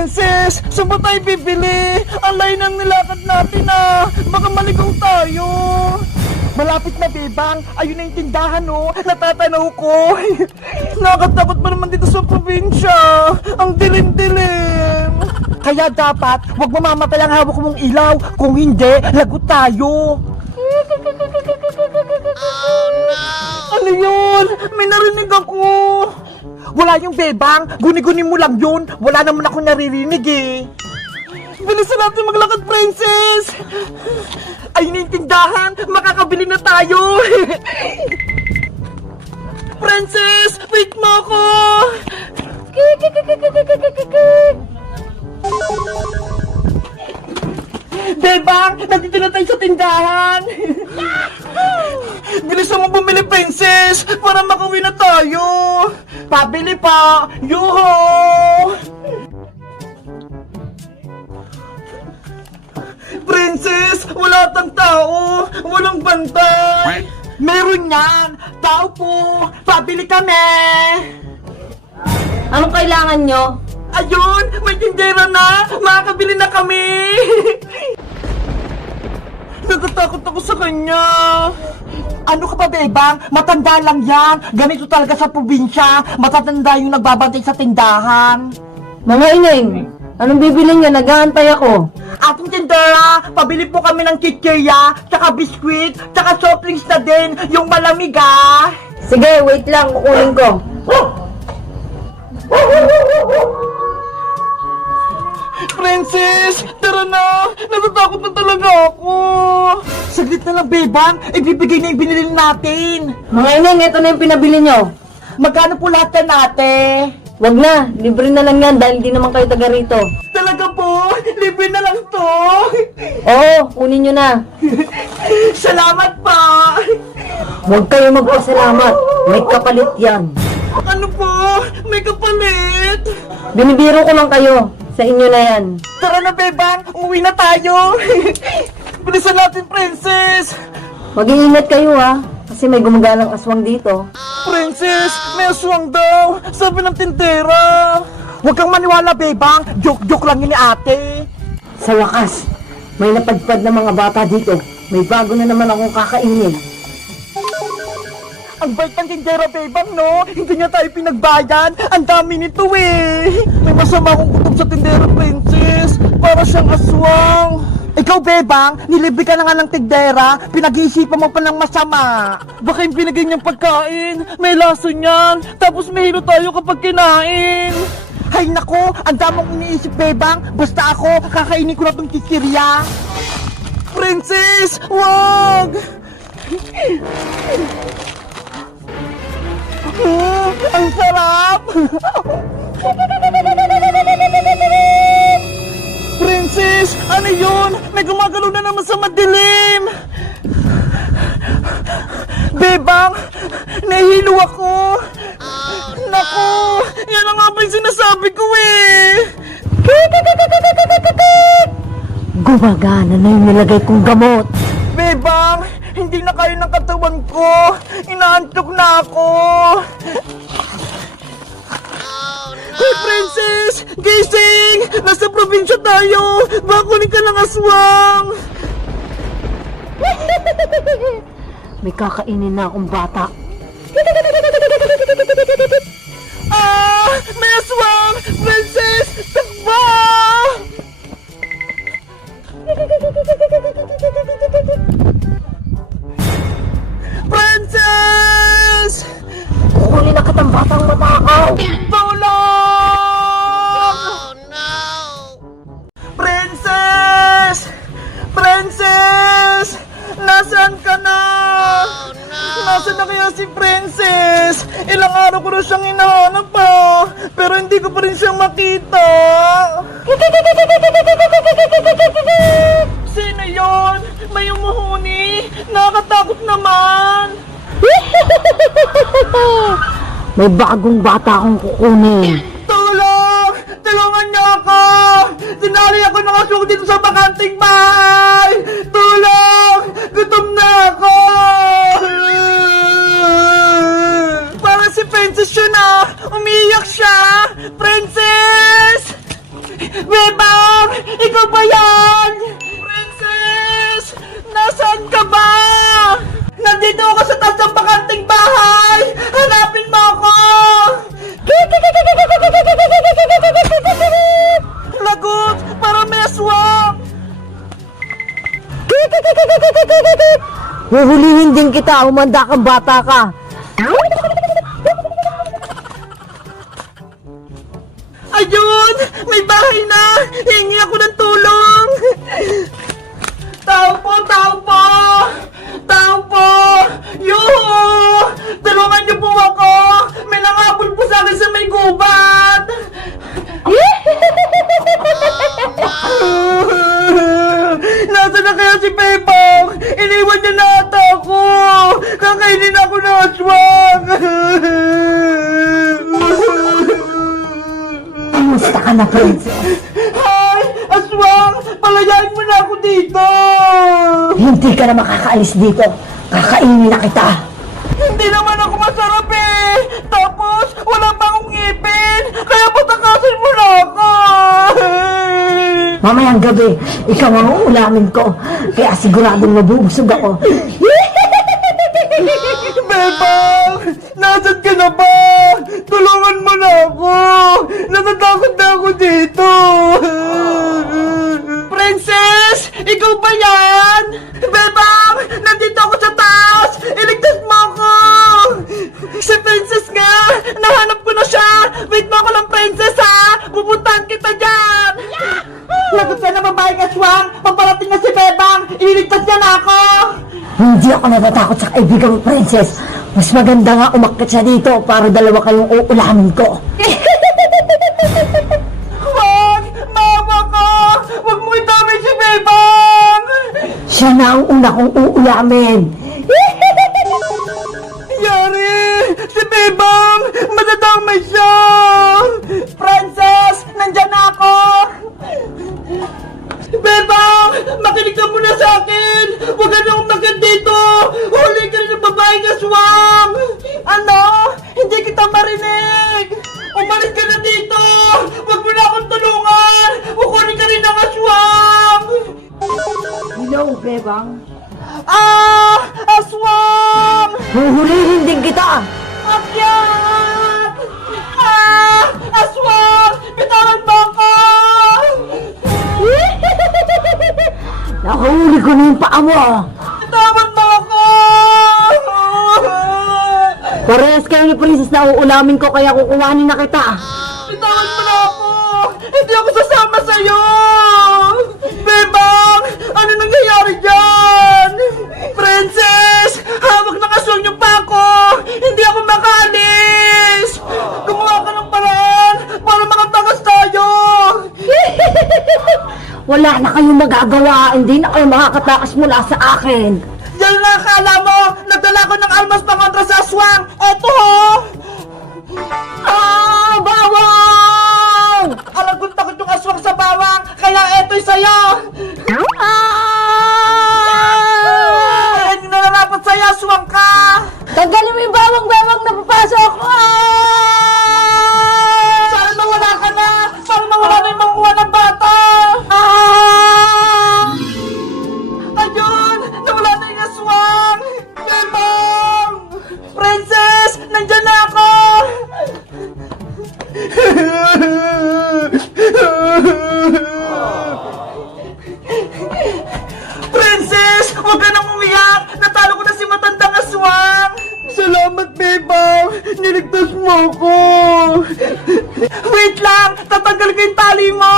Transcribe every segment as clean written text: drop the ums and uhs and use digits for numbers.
Princess, saan ba tayo bibili? Ang layo ng nilakad natin ah. Baka maligaw tayo. Malapit na, Bebang. Ayun na yung tindahan, oh. Natatanaw ko. Nakakatakot pa naman dito sa probinsya. Ang dilim-dilim. Kaya dapat, huwag mamamatay ang hawak mong ilaw. Kung hindi, lagot tayo. Oh, no! Ano yun? May narinig ako. Wala yung Bebang. Guni-guni mo lang yun. Wala naman ako naririnig eh. Bilisan natin maglakad, Princess! Ayun na yung tindahan! Makakabili na tayo! Princess! Wait mo ako! Bebang! Nandito na tayo sa tindahan! Bilisan mo bumili, Princess! Para makauwi na tayo! Pabili pa! Yuho! Princess, wala tang tao, walang bantay. Meron yan, tao po, pabili kami. Anong kailangan nyo? Ayun, may tindera na, makakabili na kami. Natatakot ako sa kanya. Ano ka pa, Bebang? Matanda lang yan. Ganito talaga sa probinsya. Matatanda yung nagbabantay sa tindahan. Mga ineng, anong bibili nyo? Nag-aantay ako. Ating tindera, pabili po kami ng kikirya, tsaka biskwit, tsaka soft drinks na din, yung malamig ah. Sige, wait lang, kukunin ko. Princess, tara na! Natatakot na talaga ako! Saglit na lang, Bebang, ibibigay na yung binili natin. Mga ineng, ito na yung pinabili nyo. Magkano po lahat yan, ate? Wag na, libre na lang yan dahil di naman kayo taga rito. Talaga po? Libre na lang to? Oo, kunin nyo na. Salamat pa! Huwag kayo magpasalamat, may kapalit yan. Ano po? May kapalit? Binibiro ko lang kayo, sa inyo na yan. Tara na, Bebang! Umuwi na tayo! Bilisan natin, Princess! Mag-iingat kayo ha, kasi may gumagalang aswang dito. Princess, may aswang daw! Sabi ng tindera! Huwag kang maniwala, Bebang! Joke-joke lang yun ni ate! Sa wakas, may napadpad na mga bata dito. May bago na naman akong kakainin. Ang bait ng tindera, Bebang, no? Hindi niya tayo pinagbayan! Ang dami nito eh! May masama akong kutob sa tindera, Princess! Para siyang aswang! Ikaw, Bebang, nilibre ka na nga ng tindera, pinag-iisipan mo pa ng masama. Baka yung binigay niyang pagkain, may laso niyan, tapos may hilo tayo kapag kinain. Hay nako, ang damang iniisip, Bebang, basta ako, kakainin ko na tong kikirya. Princess, wag! Ang sarap! Princess, ano yun? May gumagalaw na naman sa madilim! Bebang, nahihilo ako! Naku, yan ang nga ba yung sinasabi ko eh! Gumagana na yung nilagay kong gamot. Bebang, hindi na kaya ng katawan ko! Inaantok na ako! Hey, Princess! Gising! Nasa probinsya tayo! Bakunin ka ng aswang! May kakainin na akong bata. Ah! May aswang! Princess! Takbo! Princess! Kukunin na kitang batang matakaw. Tulong! Oh, no! Princess! Princess! Nasaan ka na? Oh, no! Nasaan na kaya si Princess? Ilang araw ko na siyang hinahanap pa, pero hindi ko pa rin siyang makita. Sino yon? May umuhuni? Nakakatakot naman. May bagong bata akong kukunin. Tulong! Tulungan niyo ako! Sinali ako ng aswang dito sa bakanting bahay! Tulong! Gutom na ako! Parang si Princess yun ah! Umiiyak siya! Princess! Bebang! Ikaw ba yan? Princess! Nasaan ka ba? Nandito ako sa taas ng bakanting bahay! Hanapin mo ako! Lagot! Para may aswang! Huhulihin din kita, umanda kang bata ka. Ayun! May bahay na! Hingi ako ng tulong! Tao po! Tao po! Tao po! Yuhu! Tulungan niyo po ako! May nangapol po sa akin sa may gubat! Nasaan na kaya si Bebang? Iniwan niya na ata ako! Kakainin ako ng aswang! Kamusta ka na, princess? Hay! Aswang! Palayain mo na ako dito! Hindi ka na makakaalis dito. Kakainin na kita. Hindi naman ako masarap eh! Tapos, wala pa akong ngipin! Kaya patakasin mo na ako! Mamayang gabi, ikaw ang uulamin ko. Kaya siguradong mabubusog ako. Bebang! Nasaan ka na ba? Tulungan mo na ako! Natatakot na ako dito! Princess! Ikaw ba yan? Bebang! Nandito ako sa taas! Iligtas mo ako! Si Princess nga! Nahanap ko na siya! Wait mo ako lang, Princess, ha! Pupuntahan kita dyan! Lagot ka na babaeng aswang! Pagparating na si Bebang! Iligtas niya na ako! Hindi ako natatakot sa kaibigan mo, princess. Mas maganda nga umakyat siya dito para dalawa kayong uulamin ko. Wag! Maawa ka! Wag mo itamay si Bebang! Siya na ang una kong uulamin. Yari! Si Bebang! Madadamay siya! Princess! Nandyan na ako! Bebang! Makinig ka muna sa akin! Huwag ka na umakyat dito! Huli ka rin ng babaeng aswang! Ano? Hindi kita marinig! Umalis ka na dito! Huwag mo na akong tulungan! Kukunin ka rin ng aswang! Hello, Bebang. Ah! Aswang! Huhulihin din kita. Akyat! Ah! Aswang! Bitawan mo ako! Nakahuli ko na yung paa mo. Bitawan mo ako! Parehas kayo ni princess na uulamin ko kaya kukuhanin na kita. Bitawan mo na ako! Hindi ako sasama sa'yo! Bebang! Ano nangyayari dyan? Princess! Hawak ng aswang yung pa ako! Hindi ako makaalis! Gumawa ka ng paraan para makatakas tayo! Wala na kayong magagawa. Hindi na kayo makakatakas mula sa akin. Yan na akala mo! Nagdala ko ng almas pangontra sa aswang! Eto ho! Ah! Bawang! Alam kong takot yung aswang sa bawang! Kaya eto'y sa'yo! Ayan yung nararapat sa'yo, aswang ka! Tanggalin mo yung bawang-bawang na papasok. Sana mawala ka na! Sana mawala na yung mangkuha ng bata! Ayun! Nawala na yung aswang! Bebang! Princess! Nandyan na ako! Princess! Huwag ka nang umiyak! Natalo ko na si matandang aswang! Salamat, Bebang! Niligtas mo ako! Wait lang! Tatanggal ko yung tali mo!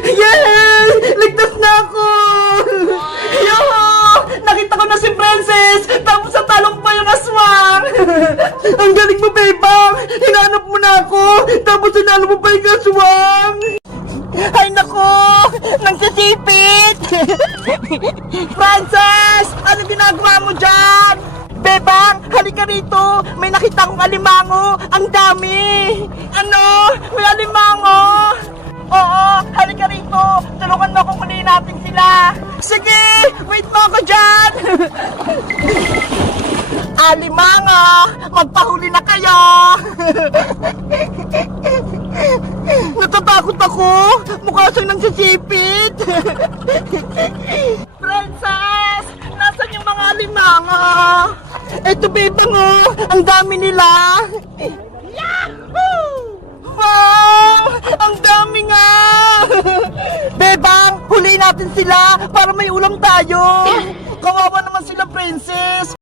Yay! Ligtas na ako! Yo! Nakita ko na si Princess! Tapos sa talong pa yung aswang! Ang galing mo, Bebang! Hinanap mo na ako! Tapos hinalo mo pa yung aswang! Ay nako! Nagsisipit! Princess! Ano ginagawa mo dyan? Bebang! Halika rito! May nakita akong alimango! Ang dami! Ano? May alimango! Oo! Halika rito! Tulungan mo akong huliin natin sila! Sige! Wait mo ako dyan! Alimango! Magpahuli na kayo! natatakot ako. Mukha siyang nagsisipit. Princess! Nasaan yung mga alimanga? Eto, Bebang, oh. Ang dami nila. Yahoo! Wow! Ang dami nga! Bebang, huliin natin sila para may ulam tayo. Kawawa naman sila, Princess.